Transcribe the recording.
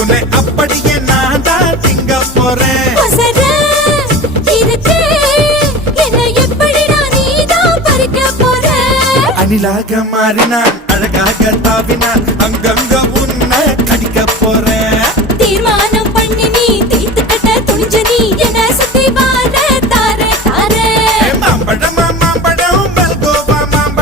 உன்னை அப்படியே நான் தான் திங்க போறேன். அணிலாக மாறினான், அழகாக தாவினான், அங்கங்க உன்னை கடிக்க